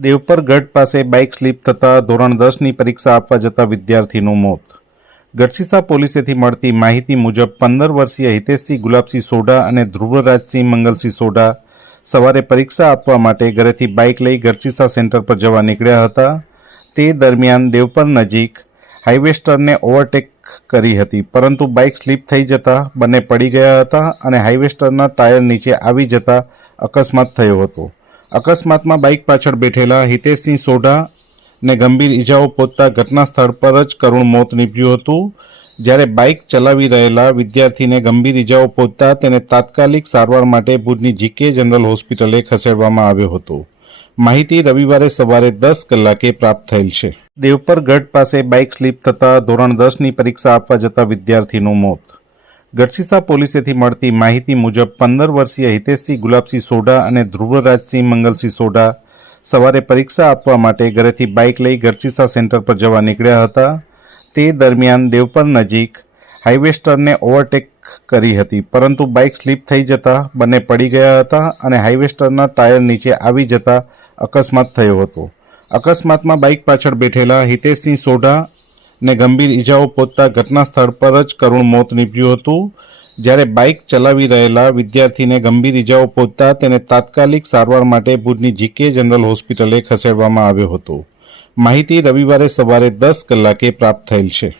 દેવપર ગઢ પાસે bike slip થતાં ધોરણ દસની પરીક્ષા આપવા જતા વિદ્યાર્થીનું મોત. ગઢસીસા પોલીસેથી મળતી માહિતી મુજબ પંદર વર્ષીય હિતેશસિંહ, ગુલાબસિંહ સોઢા અને ધ્રુવરાજસિંહ મંગલસિંહ સોઢા સવારે પરીક્ષા આપવા માટે ઘરેથી બાઇક લઈ ગઢસીસા સેન્ટર પર જવા નીકળ્યા હતા. તે દરમિયાન દેવપર નજીક હાઇવેસ્ટરને ઓવરટેક કરી હતી, પરંતુ બાઇક સ્લીપ થઈ જતા બંને પડી ગયા હતા અને હાઇવેસ્ટરના ટાયર નીચે આવી જતા અકસ્માત થયો હતો. અકસ્માતમાં બાઇક પાછળ બેઠેલા હિતેશસિંહ સોઢાને ગંભીર ઈજાઓ પહોંચતા ઘટના સ્થળ પર જ કરુણ મોત નીપજ્યું હતું. જ્યારે બાઇક ચલાવી રહેલા વિદ્યાર્થીને ગંભીર ઈજાઓ પહોંચતા તેને તાત્કાલિક સારવાર માટે ભુજની જીકે જનરલ હોસ્પિટલે ખસેડવામાં આવ્યો હતો. માહિતી રવિવારે સવારે દસ કલાકે પ્રાપ્ત થયેલ છે. દેવપર ગઢ પાસે બાઇક સ્લીપ થતાં ધોરણ દસની પરીક્ષા આપવા જતા વિદ્યાર્થીનું મોત. ગઢસીસા પોલીસેથી મળતી માહિતી મુજબ પંદર વર્ષીય હિતેશસિંહ, ગુલાબસિંહ સોઢા અને ધ્રુવરાજસિંહ મંગલસિંહ સોઢા સવારે પરીક્ષા આપવા માટે ઘરેથી બાઇક લઈ ગઢસીસા સેન્ટર પર જવા નીકળ્યા હતા. તે દરમિયાન દેવપર નજીક હાઇવેસ્ટરને ઓવરટેક કરી હતી, પરંતુ બાઇક સ્લીપ થઈ જતા બંને પડી ગયા હતા અને હાઇવેસ્ટરના ટાયર નીચે આવી જતા અકસ્માત થયો હતો. અકસ્માતમાં બાઇક પાછળ બેઠેલા હિતેશસિંહ સોઢા ને ગંભીર ઈજાઓ પહોંચતા ઘટના સ્થળ પર જ કરુણ મોત નીપજ્યું હતું. જ્યારે બાઇક ચલાવી રહેલા વિદ્યાર્થીને ગંભીર ઈજાઓ પહોંચતા તેને તાત્કાલિક સારવાર માટે ભુજની જીકે જનરલ હોસ્પિટલે ખસેડવામાં આવ્યો હતો. માહિતી રવિવારે સવારે દસ કલાકે પ્રાપ્ત થયેલ છે.